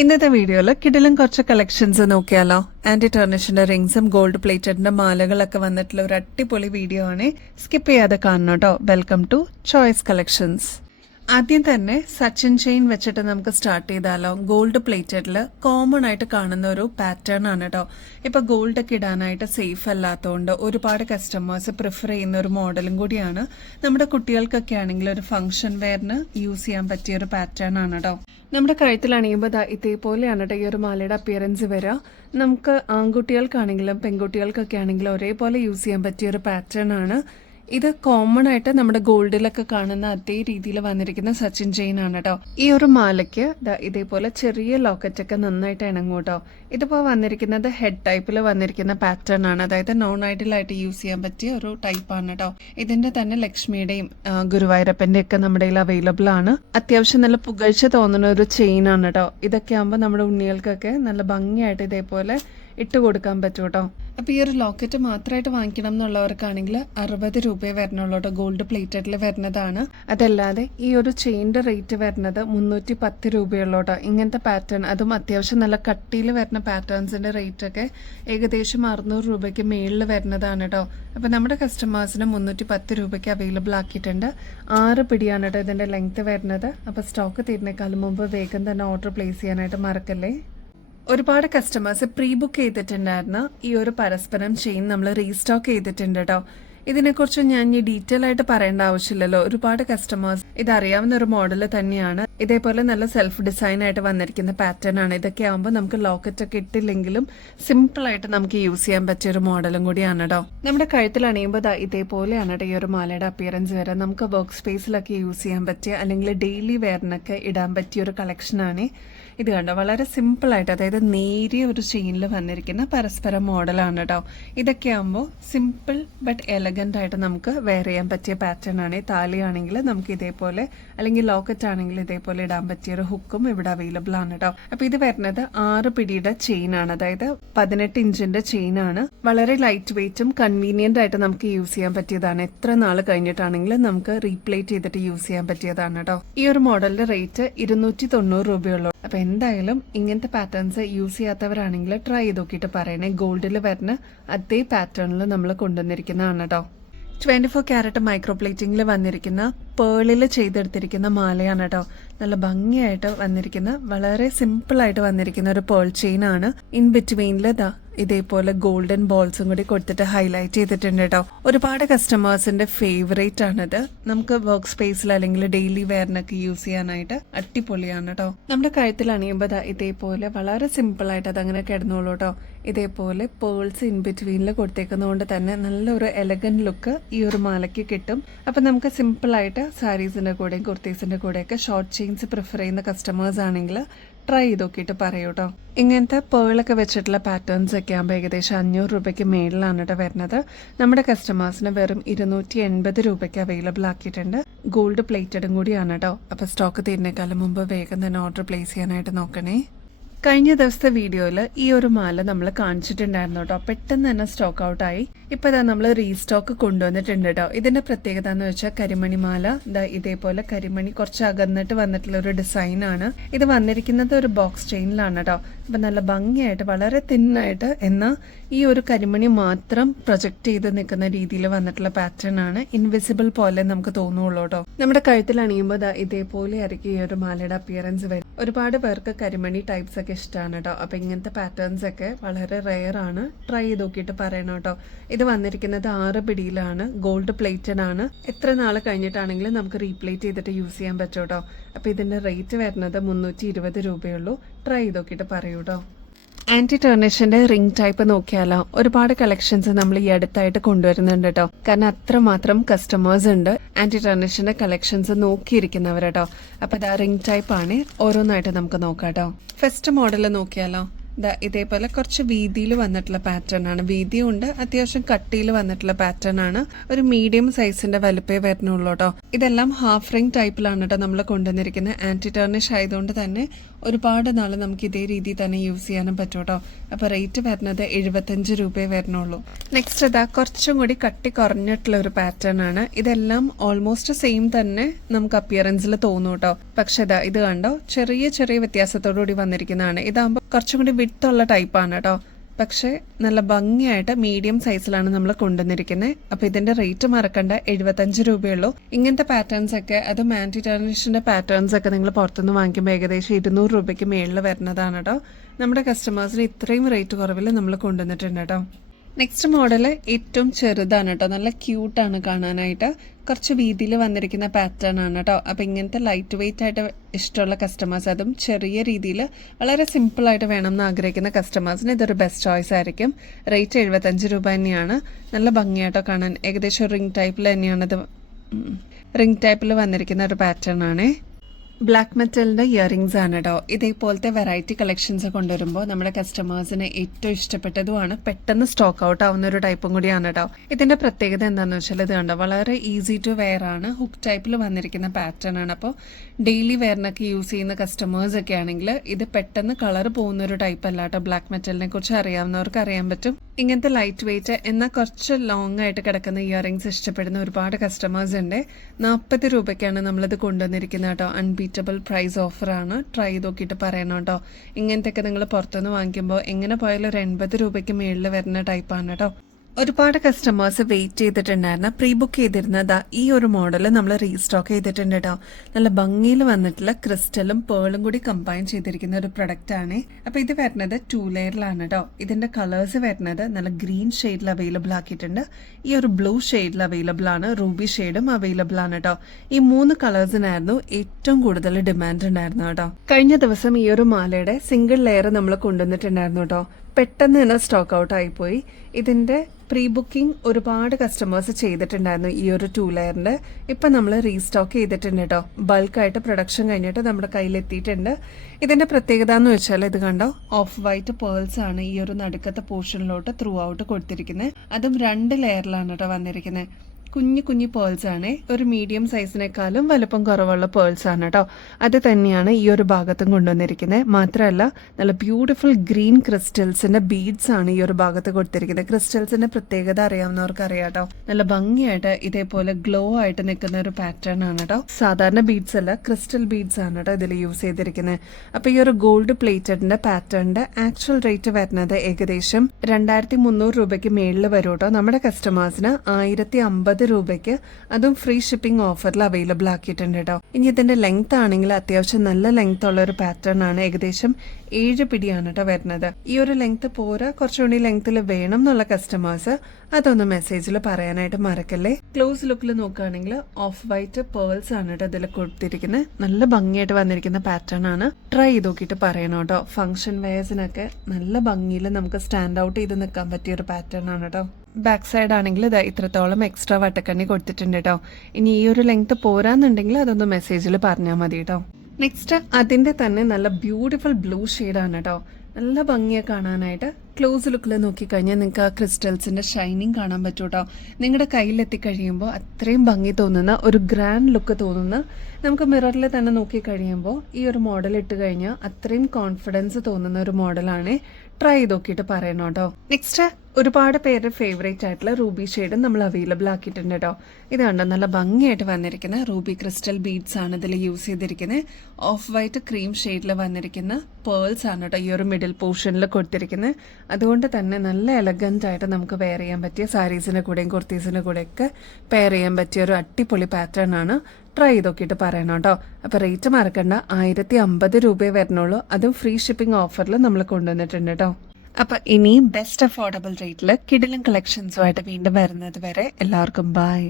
ഇന്നത്തെ വീഡിയോയിൽ കിടിലം കുറച്ച് കളക്ഷൻസ് നോക്കിയാലോ. ആന്റി ടർണിഷിന്റെ റിങ്സും ഗോൾഡ് പ്ലേറ്റഡിന്റെ മാലകളൊക്കെ വന്നിട്ടുള്ള ഒരു അടിപൊളി വീഡിയോ ആണ്. സ്കിപ്പ് ചെയ്യാതെ കാണണം കേട്ടോ. Welcome to choice collections. ആദ്യം തന്നെ സച്ചിൻ ചെയിൻ വെച്ചിട്ട് നമുക്ക് സ്റ്റാർട്ട് ചെയ്താലോ. ഗോൾഡ് പ്ലേറ്റഡിൽ കോമൺ ആയിട്ട് കാണുന്ന ഒരു പാറ്റേൺ ആണ് കേട്ടോ. ഇപ്പൊ ഗോൾഡ് ഒക്കെ ഇടാനായിട്ട് സേഫ് അല്ലാത്തതുകൊണ്ട് ഒരുപാട് കസ്റ്റമേഴ്സ് പ്രിഫർ ചെയ്യുന്ന ഒരു മോഡലും കൂടിയാണ്. നമ്മുടെ കുട്ടികൾക്കൊക്കെ ആണെങ്കിൽ ഒരു ഫംഗ്ഷൻ വെയറിന് യൂസ് ചെയ്യാൻ പറ്റിയ ഒരു പാറ്റേൺ ആണ് കേട്ടോ. നമ്മുടെ കഴുത്തിൽ അണിയുമ്പോൾ ഇതേപോലെയാണ് കേട്ടോ ഈ ഒരു മാലയുടെ അപ്പിയറൻസ് വരിക. നമുക്ക് ആൺകുട്ടികൾക്കാണെങ്കിലും പെൺകുട്ടികൾക്കൊക്കെ ആണെങ്കിലും ഒരേപോലെ യൂസ് ചെയ്യാൻ പറ്റിയ ഒരു പാറ്റേൺ ആണ്. ഇത് കോമൺ ആയിട്ട് നമ്മുടെ ഗോൾഡിലൊക്കെ കാണുന്ന അതേ രീതിയിൽ വന്നിരിക്കുന്ന സച്ചിൻ ചെയിൻ ആണ് കേട്ടോ. ഈ ഒരു മാലയ്ക്ക് ഇതേപോലെ ചെറിയ ലോക്കറ്റ് ഒക്കെ നന്നായിട്ട് ഇണങ്ങും കേട്ടോ. ഇതിപ്പോൾ വന്നിരിക്കുന്നത് ഹെഡ് ടൈപ്പിൽ വന്നിരിക്കുന്ന പാറ്റേൺ ആണ്. അതായത് നോൺ ഐഡിയൽ ആയിട്ട് യൂസ് ചെയ്യാൻ പറ്റിയ ഒരു ടൈപ്പാണ് കേട്ടോ. ഇതിന്റെ തന്നെ ലക്ഷ്മിയുടെയും ഗുരുവായൂരപ്പന്റെ ഒക്കെ നമ്മുടെ കയ്യിൽ അവൈലബിൾ ആണ്. അത്യാവശ്യം നല്ല പുകഴ്ച തോന്നുന്ന ഒരു ചെയിൻ ആണ് കേട്ടോ. ഇതൊക്കെ ആകുമ്പോൾ നമ്മുടെ ഉണ്ണികൾക്കൊക്കെ നല്ല ഭംഗിയായിട്ട് ഇതേപോലെ ഇട്ട് കൊടുക്കാൻ പറ്റും കേട്ടോ. അപ്പോൾ ഈ ഒരു ലോക്കറ്റ് മാത്രമായിട്ട് വാങ്ങിക്കണം എന്നുള്ളവർക്കാണെങ്കിൽ 60 രൂപയെ വരണുള്ളൂ കേട്ടോ. ഗോൾഡ് പ്ലേറ്റഡിൽ വരുന്നതാണ്. അതല്ലാതെ ഈ ഒരു ചെയിൻ്റെ റേറ്റ് വരുന്നത് 310 രൂപയുള്ളൂ കേട്ടോ. ഇങ്ങനത്തെ പാറ്റേൺ, അതും അത്യാവശ്യം നല്ല കട്ടിയിൽ വരുന്ന പാറ്റേൺസിന്റെ റേറ്റ് ഒക്കെ ഏകദേശം 600 രൂപയ്ക്ക് മേളിൽ വരുന്നതാണ് കേട്ടോ. അപ്പോൾ നമ്മുടെ കസ്റ്റമേഴ്സിന് 310 രൂപയ്ക്ക് അവൈലബിൾ ആക്കിയിട്ടുണ്ട്. 6 പിടിയാണ് കേട്ടോ ഇതിന്റെ ലെങ്ത് വരുന്നത്. അപ്പോൾ സ്റ്റോക്ക് തീരുന്നേക്കാളും മുമ്പ് വേഗം തന്നെ ഓർഡർ പ്ലേസ് ചെയ്യാനായിട്ട് മറക്കല്ലേ. ഒരുപാട് കസ്റ്റമേഴ്സ് പ്രീ ബുക്ക് ചെയ്തിട്ടുണ്ടായിരുന്ന ഈ ഒരു പരസ്പരം ചെയിൻ നമ്മൾ റീസ്റ്റോക്ക് ചെയ്തിട്ടുണ്ട് കേട്ടോ. ഇതിനെക്കുറിച്ച് ഞാൻ ഇനി ഡീറ്റെയിൽ ആയിട്ട് പറയേണ്ട ആവശ്യമില്ലല്ലോ. ഒരുപാട് കസ്റ്റമേഴ്സ് ഇതറിയാവുന്ന ഒരു മോഡൽ തന്നെയാണ്. ഇതേപോലെ നല്ല സെൽഫ് ഡിസൈൻ ആയിട്ട് വന്നിരിക്കുന്ന പാറ്റേൺ ആണ്. ഇതൊക്കെ ആകുമ്പോൾ നമുക്ക് ലോക്കറ്റ് ഒക്കെ ഇട്ടില്ലെങ്കിലും സിമ്പിൾ ആയിട്ട് നമുക്ക് യൂസ് ചെയ്യാൻ പറ്റിയ ഒരു മോഡലും കൂടിയാണ് കേട്ടോ. നമ്മുടെ കഴുത്തിൽ അണിയുമ്പോൾ ഇതേപോലെയാണ് കേട്ടോ ഈ ഒരു മാലയുടെ അപ്പിയറൻസ് വരെ. നമുക്ക് വർക്ക് സ്പേസിലൊക്കെ യൂസ് ചെയ്യാൻ പറ്റിയ, അല്ലെങ്കിൽ ഡെയിലി വെയറിനൊക്കെ ഇടാൻ പറ്റിയ ഒരു കളക്ഷനാണ് ഇത്. കണ്ടോ, വളരെ സിമ്പിൾ ആയിട്ട്, അതായത് നേരിയ ഒരു ചെയിനിൽ വന്നിരിക്കുന്ന പരസ്പരം മോഡലാണ് കേട്ടോ. ഇതൊക്കെ ആകുമ്പോൾ സിമ്പിൾ ബട്ട് എലഗന്റ് ആയിട്ട് നമുക്ക് വെയർ ചെയ്യാൻ പറ്റിയ പാറ്റേൺ ആണ്. താലിയാണെങ്കിൽ നമുക്ക് ഇതേപോലെ, അല്ലെങ്കിൽ ലോക്കറ്റ് ആണെങ്കിൽ ഇതേപോലെ ഇടാൻ പറ്റിയ ഒരു ഹുക്കും ഇവിടെ അവൈലബിൾ ആണ് കേട്ടോ. അപ്പൊ ഇത് വരുന്നത് 6 പിടിയുടെ ചെയിൻ ആണ്. അതായത് 18 ഇഞ്ചിന്റെ ചെയിൻ ആണ്. വളരെ ലൈറ്റ് വെയിറ്റും കൺവീനിയന്റ് ആയിട്ട് നമുക്ക് യൂസ് ചെയ്യാൻ പറ്റിയതാണ്. എത്ര നാൾ കഴിഞ്ഞിട്ടാണെങ്കിലും നമുക്ക് റീപ്ലേറ്റ് ചെയ്തിട്ട് യൂസ് ചെയ്യാൻ പറ്റിയതാണ് കേട്ടോ. ഈ ഒരു മോഡലിന്റെ റേറ്റ് 290 രൂപയുള്ളൂ. അപ്പൊ എന്തായാലും ഇങ്ങനത്തെ പാറ്റേൺസ് യൂസ് ചെയ്യാത്തവരാണെങ്കിൽ ട്രൈ ചെയ്ത് നോക്കിയിട്ട് പറയണേ. ഗോൾഡിൽ വരുന്ന അതേ പാറ്റേണിൽ നമ്മൾ കൊണ്ടുവന്നിരിക്കുന്നതാണ് കേട്ടോ. 24 ക്യാരറ്റ് മൈക്രോ പ്ലേറ്റിംഗിൽ വന്നിരിക്കുന്ന പേളിൽ ചെയ്തെടുത്തിരിക്കുന്ന മാലയാണ് കേട്ടോ. നല്ല ഭംഗിയായിട്ട് വന്നിരിക്കുന്ന, വളരെ സിമ്പിൾ ആയിട്ട് വന്നിരിക്കുന്ന ഒരു പേൾ ചെയിൻ ആണ്. ഇൻ ബിറ്റ്വീനിൽ ഇതേപോലെ ഗോൾഡൻ ബോൾസും കൂടി കൊടുത്തിട്ട് ഹൈലൈറ്റ് ചെയ്തിട്ടുണ്ട് കേട്ടോ. ഒരുപാട് കസ്റ്റമേഴ്സിന്റെ ഫേവറേറ്റ് ആണിത്. നമുക്ക് വർക്ക് സ്പേസിൽ അല്ലെങ്കിൽ ഡെയിലി വെയറിനൊക്കെ യൂസ് ചെയ്യാനായിട്ട് അടിപൊളിയാണ് കേട്ടോ. നമ്മുടെ കഴുത്തിൽ അണിയുമ്പോൾ ഇതേപോലെ വളരെ സിമ്പിൾ ആയിട്ട് അതങ്ങനെ കിടന്നോളൂ കേട്ടോ. ഇതേപോലെ പേൾസ് ഇൻ ബിറ്റ്വീനിൽ കൊടുത്തേക്കുന്നതുകൊണ്ട് തന്നെ നല്ലൊരു എലഗന്റ് ലുക്ക് ഈ ഒരു മാലയ്ക്ക് കിട്ടും. അപ്പൊ നമുക്ക് സിമ്പിൾ ആയിട്ട് സാരീസിന്റെ കൂടെയും കുർത്തീസിന്റെ കൂടെയൊക്കെ ഷോർട്ട് ചെയിൻസ് പ്രിഫർ ചെയ്യുന്ന കസ്റ്റമേഴ്സ് ആണെങ്കിൽ ട്രൈ ചെയ്ത് നോക്കിയിട്ട് പറയൂ കേട്ടോ. ഇങ്ങനത്തെ പേളൊക്കെ വെച്ചിട്ടുള്ള പാറ്റേൺസ് ഒക്കെ ആകുമ്പോൾ ഏകദേശം 500 രൂപയ്ക്ക് മേളിലാണ് കേട്ടോ വരുന്നത്. നമ്മുടെ കസ്റ്റമേഴ്സിന് വെറും 280 രൂപയ്ക്ക് അവൈലബിൾ ആക്കിയിട്ടുണ്ട്. ഗോൾഡ് പ്ലേറ്റഡും കൂടിയാണ് കേട്ടോ. അപ്പൊ സ്റ്റോക്ക് തീരുന്നേക്കാളും മുമ്പ് വേഗം തന്നെ ഓർഡർ പ്ലേസ് ചെയ്യാനായിട്ട് നോക്കണേ. കഴിഞ്ഞ ദിവസത്തെ വീഡിയോയിൽ ഈ ഒരു മാല നമ്മൾ കാണിച്ചിട്ടുണ്ടായിരുന്നു കേട്ടോ. പെട്ടെന്ന് തന്നെ സ്റ്റോക്ക് ഔട്ടായി. ഇപ്പൊ നമ്മൾ റീസ്റ്റോക്ക് കൊണ്ടുവന്നിട്ടുണ്ട് കേട്ടോ. ഇതിന്റെ പ്രത്യേകത എന്ന് വെച്ചാൽ കരിമണി മാല ഇതേപോലെ കരിമണി കുറച്ച് അകന്നിട്ട് വന്നിട്ടുള്ള ഒരു ഡിസൈൻ ആണ്. ഇത് വന്നിരിക്കുന്നത് ഒരു ബോക്സ് ചെയിനിലാണ് കേട്ടോ. അപ്പൊ നല്ല ഭംഗിയായിട്ട്, വളരെ തിന്നായിട്ട്, എന്നാൽ ഈ ഒരു കരിമണി മാത്രം പ്രൊജക്ട് ചെയ്ത് നിൽക്കുന്ന രീതിയിൽ വന്നിട്ടുള്ള പാറ്റേൺ ആണ്. ഇൻവിസിബിൾ പോലെ നമുക്ക് തോന്നുള്ളൂ കേട്ടോ. നമ്മുടെ കഴുത്തിൽ അണിയുമ്പോൾ ഇതേപോലെ ആയിരിക്കും ഈ ഒരു മാലയുടെ അപ്പിയറൻസ് വരും. ഒരുപാട് പേർക്ക് കരിമണി ടൈപ്സ് ഒക്കെ ഇഷ്ടമാണ് കേട്ടോ. അപ്പൊ ഇങ്ങനത്തെ പാറ്റേൺസ് ഒക്കെ വളരെ റെയർ ആണ്. ട്രൈ ചെയ്ത് നോക്കിയിട്ട് പറയണം കേട്ടോ. ഇത് വന്നിരിക്കുന്നത് 6 പിടിയിലാണ്. ഗോൾഡ് പ്ലേറ്റഡ് ആണ്. എത്ര നാൾ കഴിഞ്ഞിട്ടാണെങ്കിലും നമുക്ക് റീപ്ലേറ്റ് ചെയ്തിട്ട് യൂസ് ചെയ്യാൻ പറ്റും കേട്ടോ. അപ്പൊ ഇതിന്റെ റേറ്റ് വരുന്നത് 320 രൂപയുള്ളൂ. ട്രൈ ചെയ്ത് നോക്കിയിട്ട് പറയൂ കേട്ടോ. ആന്റി ടർണിഷിന്റെ റിംഗ് ടൈപ്പ് നോക്കിയാലോ. ഒരുപാട് കളക്ഷൻസ് നമ്മൾ ഈ അടുത്തായിട്ട് കൊണ്ടുവരുന്നുണ്ട് കേട്ടോ. കാരണം അത്രമാത്രം കസ്റ്റമേഴ്സ് ഉണ്ട് ആന്റി ടർണിഷിന്റെ കളക്ഷൻസ് നോക്കിയിരിക്കുന്നവർ കേട്ടോ. അപ്പൊ ഇതാ റിംഗ് ടൈപ്പ് ആണ്. ഓരോന്നായിട്ട് നമുക്ക് നോക്കാം കേട്ടോ. ഫസ്റ്റ് മോഡൽ നോക്കിയാലോ. ഇതേപോലെ കുറച്ച് വീതിയിൽ വന്നിട്ടുള്ള പാറ്റേൺ ആണ്. വീതിയും ഉണ്ട്, അത്യാവശ്യം കട്ടിയിൽ വന്നിട്ടുള്ള പാറ്റേൺ ആണ്. ഒരു മീഡിയം സൈസിന്റെ വലുപ്പേ വരുന്നുള്ളൂ കേട്ടോ. ഇതെല്ലാം ഹാഫ് റിംഗ് ടൈപ്പിലാണ് കേട്ടോ നമ്മൾ കൊണ്ടുവന്നിരിക്കുന്നത്. ആന്റി ടർണിഷ് ആയതുകൊണ്ട് തന്നെ ഒരുപാട് നാൾ നമുക്ക് ഇതേ രീതിയിൽ തന്നെ യൂസ് ചെയ്യാനും പറ്റും കേട്ടോ. അപ്പോൾ റേറ്റ് വരുന്നത് 75 രൂപയെ വരുന്നുള്ളൂ. നെക്സ്റ്റ് ഇതാ കുറച്ചും കൂടി കട്ടി കുറഞ്ഞിട്ടുള്ള ഒരു പാറ്റേൺ ആണ്. ഇതെല്ലാം ഓൾമോസ്റ്റ് സെയിം തന്നെ നമുക്ക് അപ്പിയറൻസിൽ തോന്നും കേട്ടോ. പക്ഷെ ഇതാ ഇത് കണ്ടോ, ചെറിയ ചെറിയ വ്യത്യാസത്തോടു കൂടി വന്നിരിക്കുന്നതാണ്. ഇതാകുമ്പോൾ കുറച്ചും കൂടി വിഡ്ത്തുള്ള ടൈപ്പാണ് കേട്ടോ. പക്ഷേ നല്ല ഭംഗിയായിട്ട് മീഡിയം സൈസിലാണ് നമ്മൾ കൊണ്ടുവന്നിരിക്കുന്നത്. അപ്പോൾ ഇതിന്റെ റേറ്റ് മറക്കണ്ട, 75 രൂപയുള്ളൂ. ഇങ്ങനത്തെ പാറ്റേൺസ് ഒക്കെ, അത് ആന്റി ടാർണിഷിന്റെ പാറ്റേൺസ് ഒക്കെ നിങ്ങൾ പുറത്തുനിന്ന് വാങ്ങിക്കുമ്പോൾ ഏകദേശം 200 രൂപയ്ക്ക് മേളിൽ വരുന്നതാണ് കേട്ടോ. നമ്മുടെ കസ്റ്റമേഴ്സിന് ഇത്രയും റേറ്റ് കുറവിൽ നമ്മൾ കൊണ്ടുവന്നിട്ടുണ്ട് കേട്ടോ. നെക്സ്റ്റ് മോഡല് ഏറ്റവും ചെറുതാണ് കേട്ടോ. നല്ല ക്യൂട്ടാണ് കാണാനായിട്ട്. കുറച്ച് വീതിയിൽ വന്നിരിക്കുന്ന പാറ്റേൺ ആണ് കേട്ടോ. അപ്പം ഇങ്ങനത്തെ ലൈറ്റ് വെയിറ്റ് ആയിട്ട് ഇഷ്ടമുള്ള കസ്റ്റമേഴ്സ്, അതും ചെറിയ രീതിയിൽ വളരെ സിമ്പിളായിട്ട് വേണം എന്ന് ആഗ്രഹിക്കുന്ന കസ്റ്റമേഴ്സിന് ഇതൊരു ബെസ്റ്റ് ചോയ്സ് ആയിരിക്കും. റേറ്റ് 75 രൂപ തന്നെയാണ്. നല്ല ഭംഗിയായിട്ടോ കാണാൻ. ഏകദേശം റിംഗ് ടൈപ്പിൽ തന്നെയാണിത്. റിംഗ് ടൈപ്പിൽ വന്നിരിക്കുന്ന ഒരു പാറ്റേൺ ആണേ. ബ്ലാക്ക് മെറ്റലിന്റെ ഇയറിംഗ്സ് ആണ് കേട്ടോ. ഇതേപോലത്തെ വെറൈറ്റി കളക്ഷൻസ് കൊണ്ടുവരുമ്പോൾ നമ്മുടെ കസ്റ്റമേഴ്സിന് ഏറ്റവും ഇഷ്ടപ്പെട്ടതുമാണ്, പെട്ടെന്ന് സ്റ്റോക്ക് ഔട്ട് ആവുന്ന ഒരു ടൈപ്പും കൂടിയാണ് കേട്ടോ. ഇതിന്റെ പ്രത്യേകത എന്താണെന്ന് വെച്ചാൽ ഇത് കണ്ടോ, വളരെ ഈസി ടു വെയർ ആണ്. ഹുക്ക് ടൈപ്പിൽ വന്നിരിക്കുന്ന പാറ്റേൺ ആണ്. അപ്പോൾ ഡെയിലി വെയറിനൊക്കെ യൂസ് ചെയ്യുന്ന കസ്റ്റമേഴ്സ് ഒക്കെ ആണെങ്കിൽ ഇത് പെട്ടെന്ന് കളർ പോകുന്ന ഒരു ടൈപ്പ് അല്ല കേട്ടോ. ബ്ലാക്ക് മെറ്റലിനെ കുറിച്ച് അറിയാവുന്നവർക്ക് അറിയാൻ പറ്റും. ഇങ്ങനത്തെ ലൈറ്റ് വെയിറ്റ് എന്നാൽ കുറച്ച് ലോങ് ആയിട്ട് കിടക്കുന്ന ഇയറിംഗ്സ് ഇഷ്ടപ്പെടുന്ന ഒരുപാട് കസ്റ്റമേഴ്സ് ഉണ്ട്. 40 രൂപയ്ക്കാണ് നമ്മളിത് കൊണ്ടുവന്നിരിക്കുന്നത് കേട്ടോ. അൺബീറ്റബിൾ പ്രൈസ് ഓഫറാണ്. ട്രൈ ചെയ്ത് നോക്കിയിട്ട് പറയണം കേട്ടോ. ഇങ്ങനത്തെയൊക്കെ നിങ്ങൾ പുറത്തുനിന്ന് വാങ്ങിക്കുമ്പോൾ എങ്ങനെ പോയാലും ഒരു 80 രൂപയ്ക്ക് മേളിൽ വരുന്ന ടൈപ്പാണ് കേട്ടോ. ഒരുപാട് കസ്റ്റമേഴ്സ് വെയിറ്റ് ചെയ്തിട്ടുണ്ടായിരുന്നു. പ്രീ ബുക്ക് ചെയ്തിരുന്നത് ഈ ഒരു മോഡൽ നമ്മൾ റീസ്റ്റോക്ക് ചെയ്തിട്ടുണ്ട് കേട്ടോ. നല്ല ഭംഗിയിൽ വന്നിട്ടുള്ള ക്രിസ്റ്റലും പേളും കൂടി കമ്പൈൻ ചെയ്തിരിക്കുന്ന ഒരു പ്രൊഡക്റ്റ് ആണ്. അപ്പോൾ ഇത് വരുന്നത് 2 ലെയറിലാണ് കേട്ടോ. ഇതിന്റെ കളേഴ്സ് വരുന്നത് നല്ല ഗ്രീൻ ഷെയ്ഡിൽ അവൈലബിൾ ആക്കിയിട്ടുണ്ട്. ഈ ഒരു ബ്ലൂ ഷെയ്ഡിൽ അവൈലബിൾ ആണ്. റൂബി ഷെയ്ഡും അവൈലബിൾ ആണ് കേട്ടോ. ഈ 3 കളേഴ്സിനായിരുന്നു ഏറ്റവും കൂടുതൽ ഡിമാൻഡ് ഉണ്ടായിരുന്നു കേട്ടോ. കഴിഞ്ഞ ദിവസം ഈ ഒരു മാലയുടെ സിംഗിൾ ലെയർ നമ്മൾ കൊണ്ടുവന്നിട്ടുണ്ടായിരുന്നു കേട്ടോ. പെട്ടെന്ന് തന്നെ സ്റ്റോക്ക് ഔട്ട് ആയിപ്പോയി. ഇതിന്റെ പ്രീ ബുക്കിംഗ് ഒരുപാട് കസ്റ്റമേഴ്സ് ചെയ്തിട്ടുണ്ടായിരുന്നു ഈ ഒരു 2 ലെയറിന്റെ. ഇപ്പം നമ്മൾ റീസ്റ്റോക്ക് ചെയ്തിട്ടുണ്ട് കേട്ടോ. ബൾക്കായിട്ട് പ്രൊഡക്ഷൻ കഴിഞ്ഞിട്ട് നമ്മുടെ കയ്യിലെത്തിയിട്ടുണ്ട്. ഇതിന്റെ പ്രത്യേകത എന്ന് വെച്ചാൽ ഇത് കണ്ടോ, ഓഫ് വൈറ്റ് പേൾസ് ആണ് ഈ ഒരു നടുക്കത്തെ പോർഷനിലോട്ട് ത്രൂ ഔട്ട് കൊടുത്തിരിക്കുന്നത്. അതും 2 ലെയറിലാണ് കേട്ടോ വന്നിരിക്കുന്നത്. കുഞ്ഞു കുഞ്ഞു പേൾസ് ആണ്. ഒരു മീഡിയം സൈസിനേക്കാളും വലുപ്പം കുറവുള്ള പേൾസ് ആണ് കേട്ടോ. അത് തന്നെയാണ് ഈ ഒരു ഭാഗത്തും കൊണ്ടുവന്നിരിക്കുന്നത്. മാത്രമല്ല നല്ല ബ്യൂട്ടിഫുൾ ഗ്രീൻ ക്രിസ്റ്റൽസിന്റെ ബീഡ്സ് ആണ് ഈ ഒരു ഭാഗത്ത് കൊടുത്തിരിക്കുന്നത്. ക്രിസ്റ്റൽസിന്റെ പ്രത്യേകത അറിയാവുന്നവർക്ക് അറിയാം കേട്ടോ. നല്ല ഭംഗിയായിട്ട് ഇതേപോലെ ഗ്ലോ ആയിട്ട് നിൽക്കുന്ന ഒരു പാറ്റേൺ ആണ് കേട്ടോ. സാധാരണ ബീഡ്സ് അല്ല, ക്രിസ്റ്റൽ ബീഡ്സ് ആണ് കേട്ടോ ഇതിൽ യൂസ് ചെയ്തിരിക്കുന്നത്. അപ്പൊ ഈ ഒരു ഗോൾഡ് പ്ലേറ്റഡിന്റെ പാറ്റേണിന്റെ ആക്ച്വൽ റേറ്റ് വരുന്നത് ഏകദേശം 2300 രൂപയ്ക്ക് മേളിൽ വരും കേട്ടോ. നമ്മുടെ കസ്റ്റമേഴ്സിന് 1050 രൂപയ്ക്ക്, അതും ഫ്രീ ഷിപ്പിംഗ് ഓഫറിൽ അവൈലബിൾ ആക്കിയിട്ടുണ്ട് കേട്ടോ. ഇനി ഇതിന്റെ ലെങ്ത് ആണെങ്കിൽ അത്യാവശ്യം നല്ല ലെങ്ത് ഉള്ള ഒരു പാറ്റേൺ ആണ്. ഏകദേശം 7 പിടിയാണ് കേട്ടോ വരുന്നത്. ഈ ഒരു ലെങ്ത് പോരാ, കുറച്ചുകൂടി ലെങ്ത്തിൽ വേണം എന്നുള്ള കസ്റ്റമേഴ്സ് അതൊന്ന് മെസ്സേജിൽ പറയാനായിട്ട് മറക്കല്ലേ. ക്ലോസ് ലുക്കിൽ നോക്കുകയാണെങ്കിൽ ഓഫ് വൈറ്റ് പേൾസ് ആണ് കേട്ടോ ഇതിൽ കൊടുത്തിരിക്കുന്നത്. നല്ല ഭംഗിയായിട്ട് വന്നിരിക്കുന്ന പാറ്റേൺ ആണ്. ട്രൈ ചെയ്ത് നോക്കിയിട്ട് പറയണം കേട്ടോ. ഫംഗ്ഷൻ വെയർസിനൊക്കെ നല്ല ഭംഗിയിൽ നമുക്ക് സ്റ്റാൻഡ് ഔട്ട് ചെയ്ത് നിൽക്കാൻ പറ്റിയ ഒരു പാറ്റേൺ ആണ് കേട്ടോ. ബാക്ക് സൈഡ് ആണെങ്കിൽ ഇത് ഇത്രത്തോളം എക്സ്ട്രാ വട്ടക്കണ്ണി കൊടുത്തിട്ടുണ്ട് കേട്ടോ. ഇനി ഈ ഒരു ലെങ്ത് പോരാന്നുണ്ടെങ്കിൽ അതൊന്ന് മെസ്സേജിൽ പറഞ്ഞാൽ മതി കേട്ടോ. നെക്സ്റ്റ് അതിന്റെ തന്നെ നല്ല ബ്യൂട്ടിഫുൾ ബ്ലൂ ഷെയ്ഡാണ് കേട്ടോ. നല്ല ഭംഗിയെ കാണാനായിട്ട്. ക്ലോസ് ലുക്കിൽ നോക്കിക്കഴിഞ്ഞാൽ നിങ്ങൾക്ക് ആ ക്രിസ്റ്റൽസിന്റെ ഷൈനിങ് കാണാൻ പറ്റും കേട്ടോ. നിങ്ങളുടെ കയ്യിലെത്തിക്കഴിയുമ്പോൾ അത്രയും ഭംഗി തോന്നുന്ന ഒരു ഗ്രാൻഡ് ലുക്ക് തോന്നുന്ന, നമുക്ക് മിററിൽ തന്നെ നോക്കിക്കഴിയുമ്പോൾ ഈ ഒരു മോഡൽ ഇട്ട് കഴിഞ്ഞാൽ അത്രയും കോൺഫിഡൻസ് തോന്നുന്ന ഒരു മോഡലാണ്. ട്രൈ ചെയ്ത് നോക്കിയിട്ട് പറയണം കേട്ടോ. നെക്സ്റ്റ് ഒരുപാട് പേര് ഫേവറേറ്റ് ആയിട്ടുള്ള റൂബി ഷെയ്ഡും നമ്മൾ അവൈലബിൾ ആക്കിയിട്ടുണ്ട് കേട്ടോ. ഇത് കണ്ടോ, നല്ല ഭംഗിയായിട്ട് വന്നിരിക്കുന്ന റൂബി ക്രിസ്റ്റൽ ബീഡ്സ് ആണ് ഇതിൽ യൂസ് ചെയ്തിരിക്കുന്നത്. ഓഫ് വൈറ്റ് ക്രീം ഷെയ്ഡിൽ വന്നിരിക്കുന്ന പേൾസ് ആണ് കേട്ടോ ഈ ഒരു മിഡിൽ പോർഷനിൽ കൊടുത്തിരിക്കുന്നത്. അതുകൊണ്ട് തന്നെ നല്ല എലഗന്റ് ആയിട്ട് നമുക്ക് വെയർ ചെയ്യാൻ പറ്റിയ സാരീസിന്റെ കൂടെയും കുർത്തീസിന്റെ കൂടെയൊക്കെ പെയർ ചെയ്യാൻ പറ്റിയ ഒരു അടിപൊളി പാറ്റേൺ ആണ്. ട്രൈ ചെയ്ത് നോക്കിയിട്ട് പറയണം കേട്ടോ. അപ്പോൾ റേറ്റ് മറക്കണ്ട, 1050 രൂപയെ വരുന്നുള്ളൂ. അതും ഫ്രീ ഷിപ്പിംഗ് ഓഫറിൽ നമ്മൾ കൊണ്ടുവന്നിട്ടുണ്ട് കേട്ടോ. അപ്പോൾ ഇനി ബെസ്റ്റ് അഫോർഡബിൾ റേറ്റിൽ കിടിലൻ കളക്ഷൻസുമായിട്ട് വീണ്ടും വരുന്നത് വരെ എല്ലാവർക്കും ബൈ.